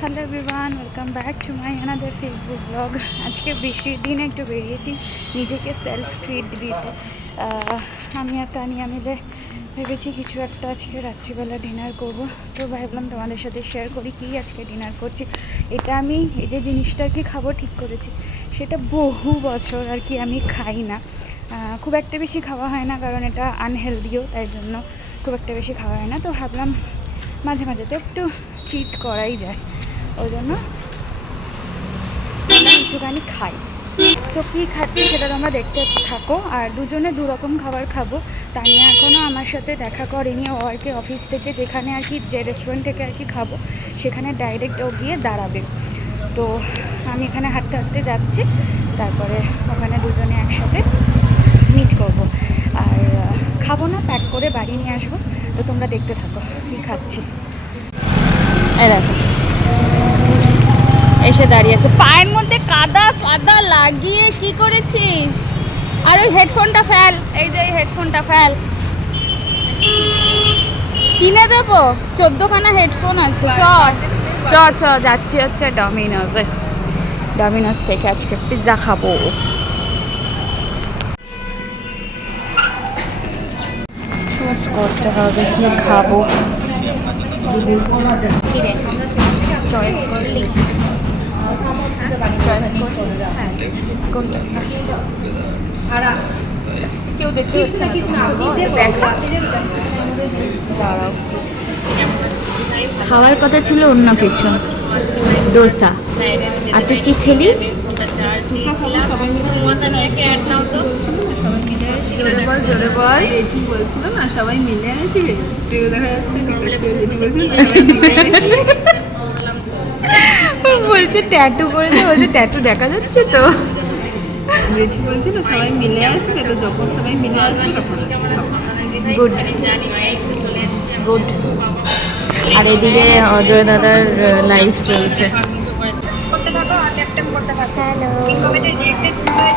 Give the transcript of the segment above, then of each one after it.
Hello everyone, welcome back to my another Facebook blog. আজকে বৃষ্টির দিন একটু বেরিয়েছি নিজেকে সেলফ ট্রিট দিতে। আমি আর তানিয়া মিলে ভেবেছি কিছু একটা আজকে রাত্রিবেলা ডিনার করব। তো ভাবলাম তোমাদের সাথে শেয়ার করি কি আজকে ডিনার করছি। এটা আমি এই যে জিনিসটা আর কি খাবো ঠিক করেছি, সেটা বহু বছর আর কি আমি খাই না, খুব একটা বেশি খাওয়া হয় না, কারণ এটা আনহেলদিও, তাই জন্য খুব একটা বেশি খাওয়া হয় না। তো ভাবলাম মাঝে মাঝে তো একটু চিট করাই যায়, ওই জন্য একটুখানি খাই। তো কী খাচ্ছি সেটা তোমরা দেখতে থাকো। আর দুজনে দুরকম খাবার খাবো। তানিয়া এখনও আমার সাথে দেখা করেনি, ও আর কি অফিস থেকে যেখানে আর কি যে রেস্টুরেন্ট থেকে আর কি খাবো সেখানে ডাইরেক্ট ও গিয়ে দাঁড়াবে। তো আমি এখানে হাঁটতে হাঁটতে যাচ্ছি, তারপরে ওখানে দুজনে একসাথে মিট করবো। আর খাবো না, প্যাক করে বাড়ি নিয়ে আসবো। তো তোমরা দেখতে থাকো কী খাচ্ছি। এই দেখো এসে দাঁড়িয়েছে, পায়ের মধ্যে কাদা ফাদা লাগিয়ে কি করেছিস? আর ওই হেডফোনটা ফেল, এই যে হেডফোনটা ফেল। কিনে দেবো, 14খানা হেডফোন আছে। চ চ যাচ্ছি হচ্ছে ডমিনোজে। ডমিনোজ থেকে আজকে পিৎজা খাবো। চুজ করতে হবে কি খাবো। চয়েস করলি? কেউ দেখতে হচ্ছে না, দাঁড়াও। খাওয়ার কথা ছিল অন্য কিছু, দোসা। আর তুই কি খেলি? জোরে বল, ঠিক বলছিল না, সবাই মিলে আসবে। দেখা যাচ্ছে বলছে ট্যাটু করেছে, বলছে ট্যাটু দেখা যাচ্ছে তো। ঠিক বলছিল সবাই মিলে আসবে, তো যখন সবাই মিলে আসবে তখন গুড গুড। আর এদিকে অজয় দাদার লাইভ চলছে। হ্যালো,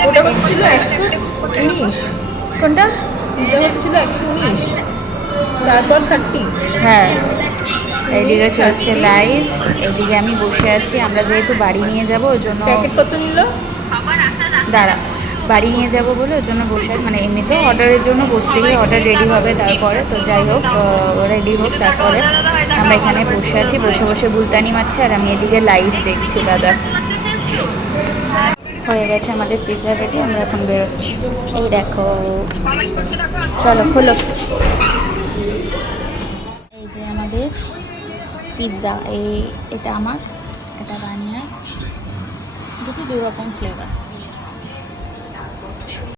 ওটা হচ্ছিল 119। কোনটা? ছিল 119, তারপর 30। হ্যাঁ, এইদিকে চলছে লাইভ, এদিকে আমি বসে আছি। আমরা যেহেতু বাড়ি নিয়ে যাব ওই জন্য। প্যাকেট কত নিল? দাঁড়া, বাড়ি নিয়ে যাব বলে ওই জন্য বসে। মানে এমনিতেও অর্ডারের জন্য বসতে গিয়ে অর্ডার রেডি হবে তারপরে। তো যাই হোক, রেডি হোক, তারপরে আমরা এখানে বসে আছি, বসে বসে বুলতানি মারছি। আর আমি এদিকে লাইভ দেখছি। দাদা হয়ে গেছে আমাদের পিৎজা রেডি, আমরা এখন বেরোচ্ছি। এই দেখো, চলো খোলো। এই যে আমাদের পিৎজা, এটা আমার, এটা বানিয়ে, দুটো দু রকম ফ্লেভার।